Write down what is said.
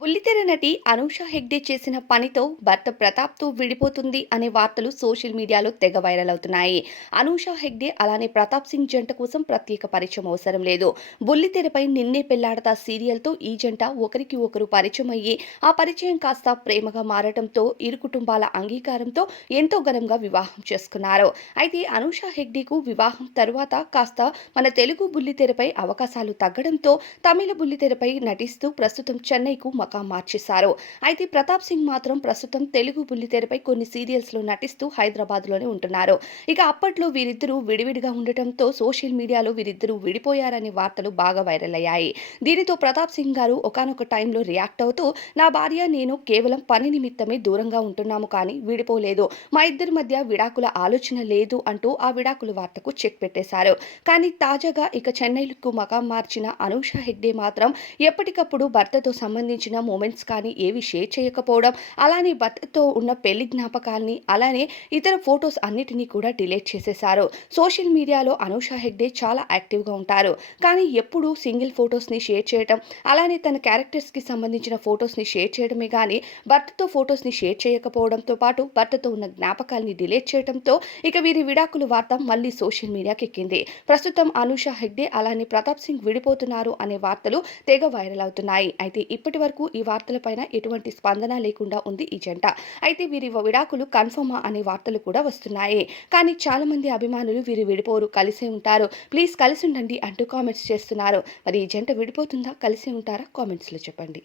బుల్లితెర నటి అనూష హెగ్డే చేసిన పనితో భర్త ప్రతాప్తో విడిపోతుంది అనే వార్తలు సోషల్ మీడియాలో తెగ వైరల్ అవుతున్నాయి. అనూష హెగ్డే అలానే ప్రతాప్ సింగ్ జంట కోసం ప్రత్యేక పరిచయం అవసరం లేదు. బుల్లితెరపై నిన్నే పెళ్ళాడతా సీరియల్తో ఈ జంట ఒకరికి ఒకరు పరిచయం అయ్యి ఆ పరిచయం కాస్త ప్రేమగా మారటంతో ఇరు కుటుంబాల అంగీకారంతో ఎంతో ఘనంగా వివాహం చేసుకున్నారు. అయితే అనూష హెగ్డేకు వివాహం తరువాత కాస్త మన తెలుగు బుల్లితెరపై అవకాశాలు తగ్గడంతో తమిళ బుల్లితెరపై నటిస్తూ ప్రస్తుతం చెన్నైకు మకాం మార్చేశారు. అయితే ప్రతాప్ సింగ్ మాత్రం ప్రస్తుతం తెలుగు బుల్లితెరపై కొన్ని సీరియల్స్లో నటిస్తూ హైదరాబాద్లోనే ఉంటున్నారు. ఇక అప్పట్లో వీరిద్దరూ విడివిడిగా ఉండటంతో సోషల్ మీడియాలో వీరిద్దరూ విడిపోయారనే వార్తలు బాగా వైరల్ అయ్యాయి. దీనితో ప్రతాప్ సింగ్ గారు ఒకనొక టైంలో రియాక్ట్ అవుతూ నా భార్య నేను కేవలం పని నిమిత్తమే దూరంగా ఉంటున్నాము కానీ విడిపోలేదు. మా ఇద్దరి మధ్య విడాకుల ఆలోచన లేదు అంటూ ఆ విడాకుల వార్తకు చెక్ పెట్టేశారు. కానీ తాజాగా ఇక చెన్నైకు మకాం మార్చిన అనూష హెగ్డే మాత్రం ఎప్పటికప్పుడు భర్తతో సంబంధించిన మూమెంట్స్ కానీ ఏవి షేర్ చేయకపోవడం అలానే భర్తతో ఉన్న పెళ్ళి జ్ఞాపకాల్ని అలానే ఇతర ఫొటోస్ అన్నిటినీ కూడా డిలీట్ చేసేశారు. సోషల్ మీడియాలో అనూష హెగ్డే చాలా యాక్టివ్గా ఉంటారు. కానీ ఎప్పుడూ సింగిల్ ఫొటోస్ని షేర్ చేయడం అలానే తన క్యారెక్టర్స్కి సంబంధించిన ఫొటోస్ని షేర్ చేయడమే కానీ భర్తతో ఫొటోస్ని షేర్ చేయకపోవడంతో పాటు భర్తతో ఉన్న జ్ఞాపకాల్ని డిలీట్ చేయడంతో ఇక వీరి విడాకుల వార్త మళ్ళీ సోషల్ మీడియాకి ఎక్కింది. ప్రస్తుతం అనూష హెగ్డే అలానే ప్రతాప్ సింగ్ విడిపోతున్నారు అనే వార్తలు తెగ వైరల్ అవుతున్నాయి. అయితే ఇప్పటి వరకు ఈ వార్తలపైన ఎటువంటి స్పందన లేకుండా ఉంది ఈ జంట. అయితే వీరి విడాకులు కన్ఫర్మా అనే వార్తలు కూడా వస్తున్నాయి. కానీ చాలా మంది అభిమానులు వీరు విడిపోరు కలిసే ఉంటారు. ప్లీజ్ కలిసి ఉండండి అంటూ కామెంట్స్ చేస్తున్నారు. మరి ఈ జంట విడిపోతుందా కలిసి ఉంటారా? కామెంట్స్లో చెప్పండి.